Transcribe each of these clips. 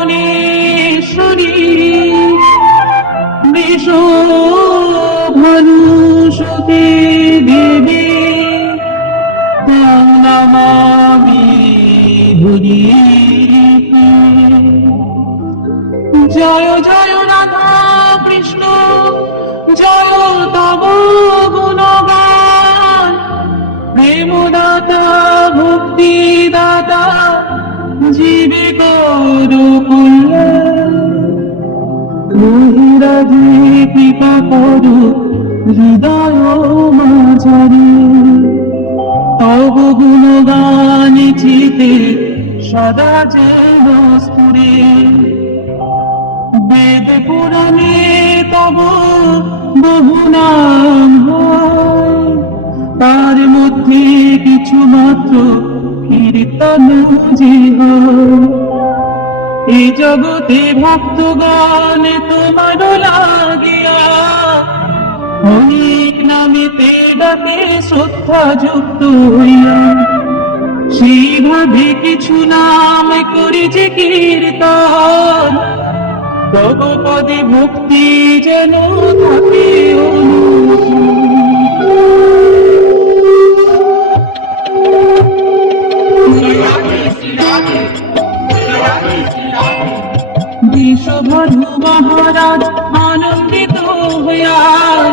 বৃন্দাবনেশ্বরী বিশো ভানুষতে দেবী। নামামি ধরিয়ে করু মহিরাজি করু হৃদয় মাঝারি। তব গুণগান চিতে সদা যেন স্ফুরে বেদ বহু নাম তার মধ্যে কিছু মাত্র কীর্তন যে এই জগতে ভক্তগণ তোমার লাগিয়া অনেক নামেতে ডাকে শ্রদ্ধা যুক্ত হইয়া। সেইভাবে কিছু নাম করি যে কীর্তন। তব পদে ভক্তি যেন থাকে বিশ্বভনু মহারাজ আনন্দিত হইয়া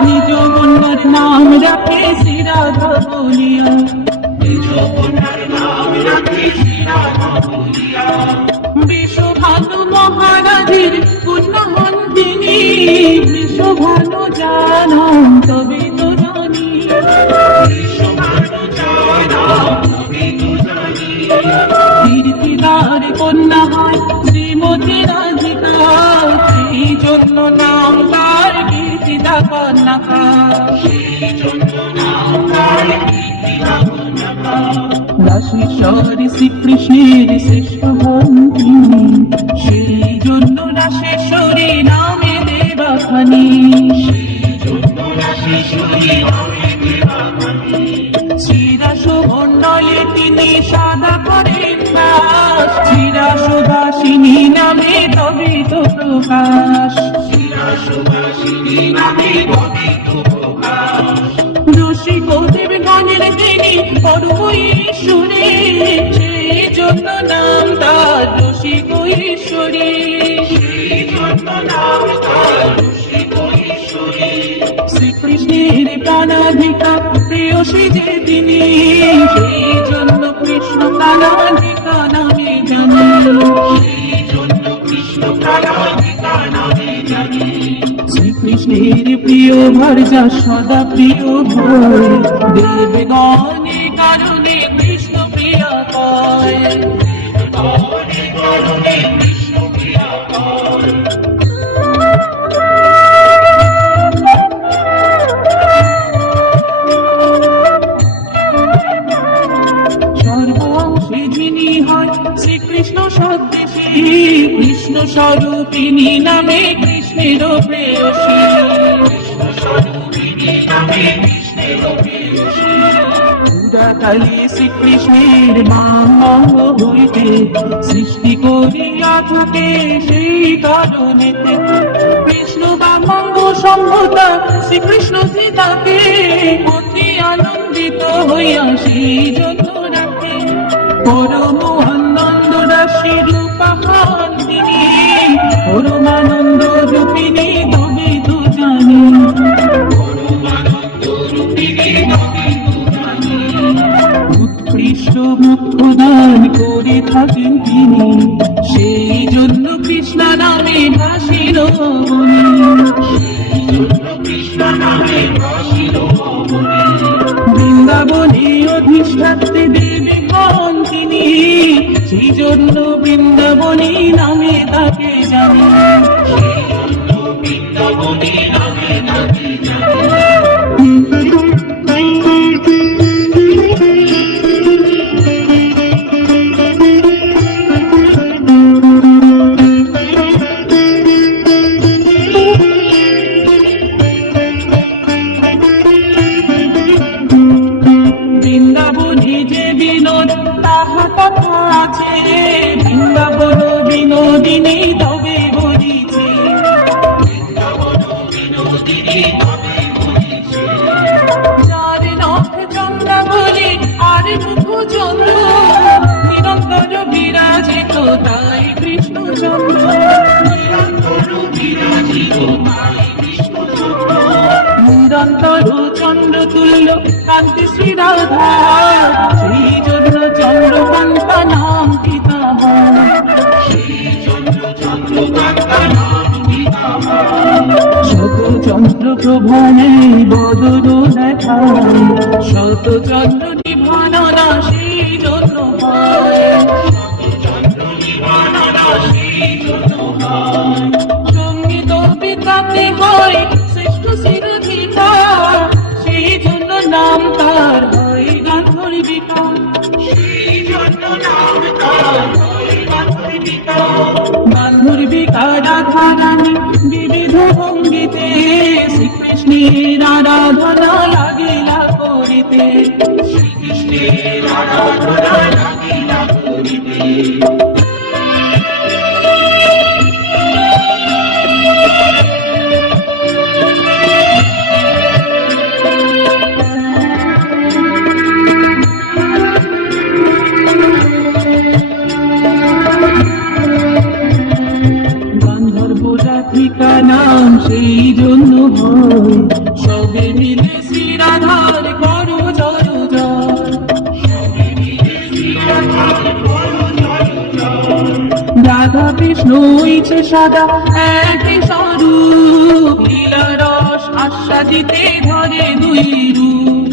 নিজ কন্যার নাম রাখে শ্রীরাধা বলিয়া বিশ্বভানু মহারাজের পুণ্যহন তিনি বিশ্বভানু জানান তবে তো কীর্তিদা কন্যা শ্রীকৃষ্ণের শ্রেষ্ঠ সেই জন্য রাশেশ্বরী নামে দেবাখানি। চিরাশুমণ্ডলে তিনি সাদা করেন চিরাসুভাষিনী নামে তবে তো প্রকাশ। রসিক দেব গানের তিনি পরম ঈশ্বরে সেই জন্য নাম তার রসিক ঈশ্বরী শ্রীকৃষ্ণের প্রাণাধিকা প্রিয়সী যে তিনি সেই জন্য কৃষ্ণ প্রাণাধিকা নামে জানি শ্রীকৃষ্ণের প্রিয় ভার্যা সদা প্রিয় ভয় দেবগণে কালী শ্রীকৃষ্ণের মাঙ্গ হইতে সৃষ্টি করিয়া থাকে সেই কারণে কৃষ্ণ বামঙ্গ সম্ভতা শ্রীকৃষ্ণ সীতাকে অতি আনন্দিত হইয়া সেই জন্য রাখে। পরম আনন্দ রাশি রূপাহান তিনি, পরমানন্দ রূপিণী তবে তো জানি উৎকৃষ্ট মুখ্য দান করে থাকেন তিনি। সেই জন্য কৃষ্ণ নামে ভাসিল বৃন্দাবনে অধিষ্ঠাত্রী দেবী হন তিনি। সেই জন্য বৃন্দাবনী নামে তাকে জানি বৃন্দাবনে কথা ছেড়ে বৃন্দাবন বিনোদিনী তবে বলিছে যার নখ চন্দ্রাবলী আর মুখ চন্দ্র বিরাজিত তাই কৃষ্ণচন্দ্র তুল্য, কান্তি শ্রী রাধা সেই জন্য চন্দ্রকান্তা নাম পিতামহ শত চন্দ্র প্রভানে বদল দেখায় শত চন্দ্র নিভান সেই জন্য তার বান্ধুর বিকার ধারানি বিবিধ ভঙ্গিতে শ্রীকৃষ্ণের আরাধনা লাগিলা করিতে। হয় সবে রাধা কৃষ্ণ ইচ্ছে সাদা একই স্বরূপ লীলা রস আশ্বাদিতে ধরে দুই রূপ।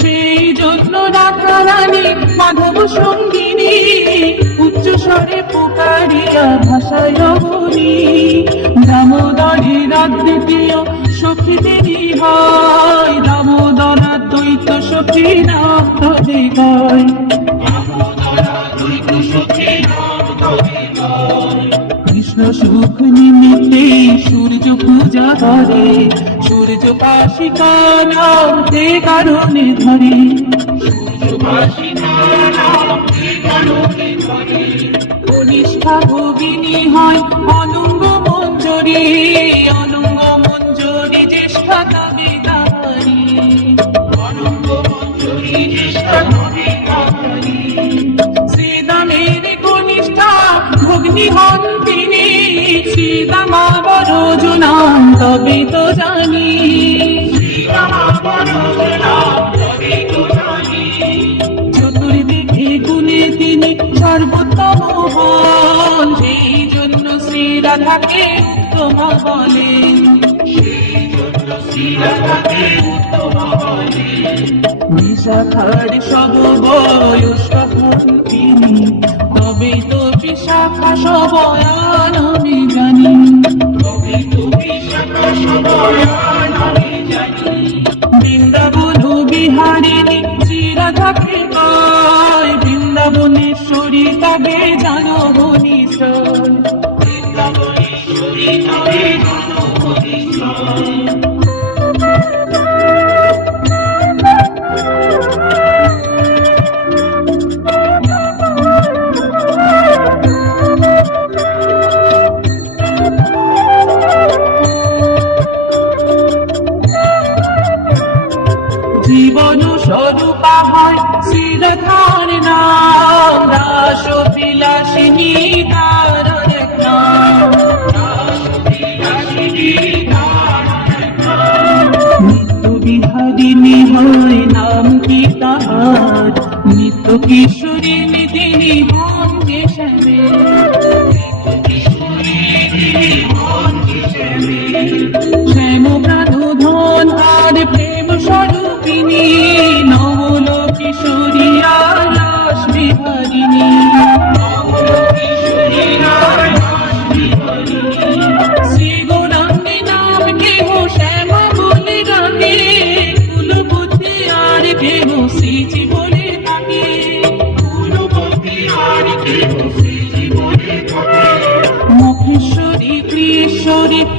সেই জন্য রাধা রানী, মাধব সঙ্গিনী, উচ্চ স্বরে পুকারিয়া ভাষায় বলি দামোদরে রাদ্বিতীয় সখী তিনি হয়, দামোদরা দ্বৈত সখী নাম তদে গায় কৃষ্ণ সুখ নিমিত্তে সূর্য পূজা করে, সূর্য পাশিকা নাম তে কারণে ধরে। কনিষ্ঠা ভগিনী হয়, অনঙ্গ মঞ্জরি ভগ্নি হন তিনি তবে তো জানি। চতুর্দিকে গুণে তিনি সর্বোত্তম হন। সেই জন্য শ্রী রাধাকে উত্তমা বলেন। বিশাখার সব বয়স তখন তিনি তবে তো বিশাখা সবয়ান আমি জানি। বৃন্দাবন বিহারিণী শ্রীরাধাকে কয় বৃন্দাবনেশ্বরী তবে নিত্য কিশোরী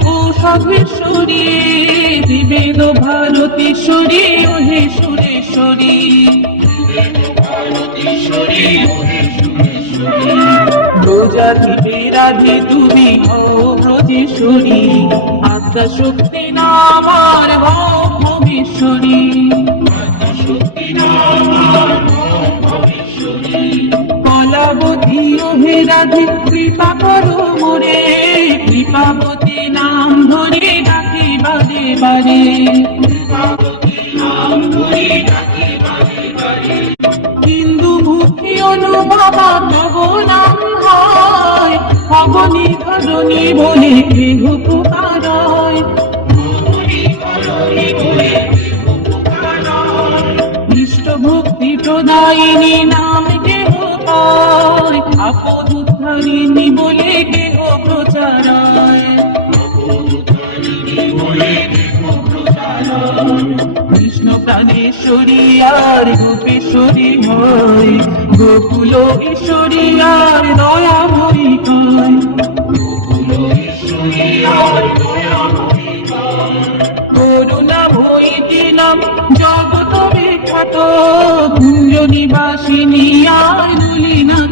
ও সঘেশ্বরী বিবেদ ভারতী ও হে সুরেশ্বরী। প্রজাতি বিরাধি তুমি হও ব্রজেশ্বরী আত্মা শক্তি নামার হও বারে হিন্দু ভক্তি অনুবাবা তব নাম হয় অবনি ধরণী বলে পুকারয় ইষ্ট ভক্তি প্রদায়িনী নাম কেহ পায় আপদ উদ্ধারিণী বলে কেহ প্রচারায়। কৃষ্ণ প্রাণেশ্বরী আর গোপেশ্বরী গোকুল ঈশ্বরী, আর দয়াময়ী কয় করুণা ভই দিলাম জগত বিখ্যাত কুঞ্জ নিবাসিনী আর দুলিনাথী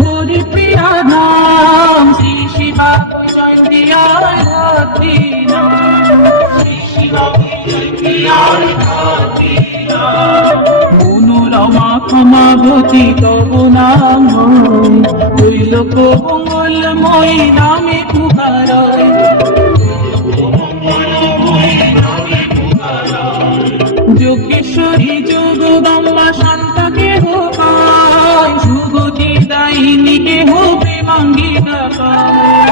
নাম মনোরমা ক্ষমাভূতি তব নাম হয় ত্রৈলোক মঙ্গলময় নামে পুকারয় যোগেশ্বরী যোগদম্মা শান্তা কেহ পায়। সুগতি দায়িনী কেহ প্রেমাঙ্গিকা পায়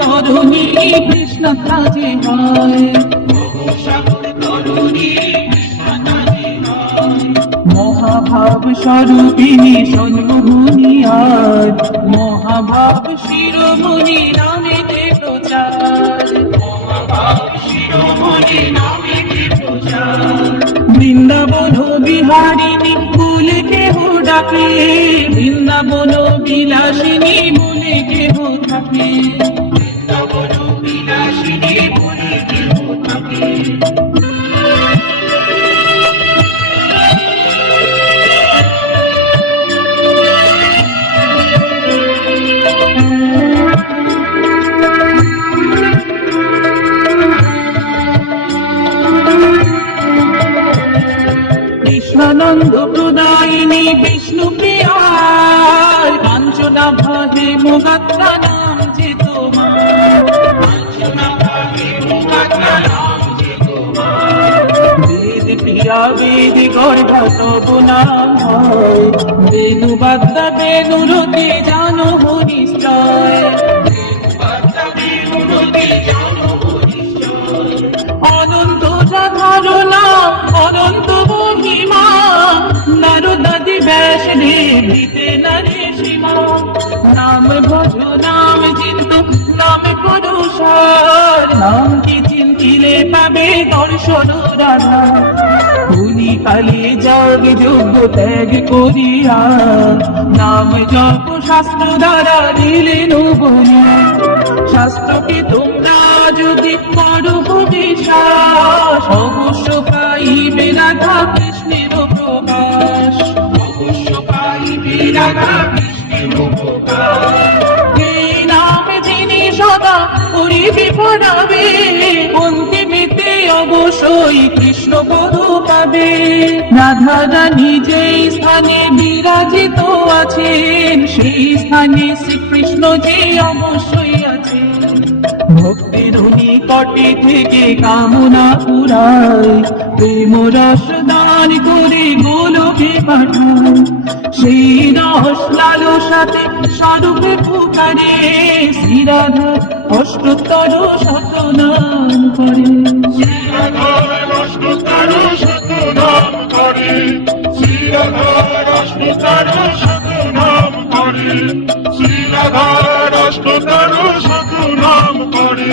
তরুণী কৃষ্ণ কাজে মহাভাব স্বরূপিণী সন্মোহনী আর মহাভাব শিরোমণি নামে প্রচার। বৃন্দাবন বিহারিণী ডাকে বৃন্দাবন বিলাসিনী বলে কেহ থাকে। কৃষ্ণানন্দ প্রদায়িনী বিষ্ণু প্রিয়ার কাঞ্চনা ভাহে মোগাত্রা নাম যে অনন্ত ধারণা অনন্ত মহিমা নারদাদি দেব দিতে নারে সীমা। নাম ভজ চিন্তিলে দর্শন রাধা। উনি কালে ত্যাগ করিয়া, নাম জপ শাস্ত্র দ্বারা দিলেন বলিয়া শাস্ত্রকে তোমরা যদি করো বিশ্বাস অবশ্য নাম যিনি সদা অবশ্যই কৃষ্ণ বধু পাবে রাধা রানী যেই স্থানে বিরাজিত আছেন। সেই স্থানে শ্রীকৃষ্ণ যে অবশ্যই আছেন। ভক্তির নিকটে থেকে কামনা পুরায় প্রেম রস দান করে গোলকে পাঠায় সেই রস লালসাতে স্বরূপে পুকারে, শ্রীরাধা অষ্টোত্তর শতনাম করে। অষ্টতার শতনাম করে শ্রীরাধার অষ্টতার শতনাম করে শ্রীরাধার অষ্টতার শতনাম করে।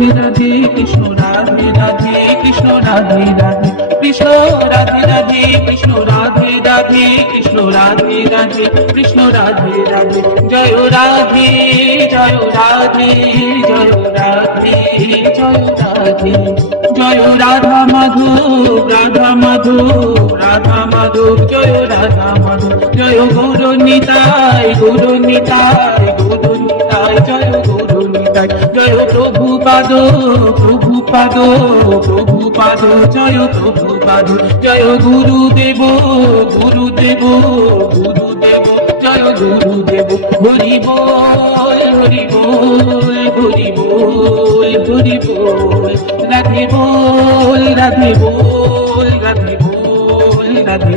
রাধে রাধে কৃষ্ণ, রাধে রাধে কৃষ্ণ, রাধে রাধে কৃষ্ণ, রাধে রাধে কৃষ্ণ, রাধে রাধে কৃষ্ণ, রাধে রাধে কৃষ্ণ, রাধে রাধে জয় রাধে জয় রাধে জয় রাধে জয় রাধে জয় রাধা মাধব রাধা মাধব রাধা মাধব, জয় রাধা মাধব, জয় গৌর নিতাই গৌর নিতাই, গৌর জয় গৌর নিতাই জয় প্রভু পাদ প্রভু পাদ প্রভু পাদ, জয় প্রভু পাদ, জয় গুরুদেব গুরুদেব গুরুদেব, জয় গুরুদেব, হরি বল হরি বল হরি বল হরি বল, রাধে বল রাধে বল রাধে বল, রাধে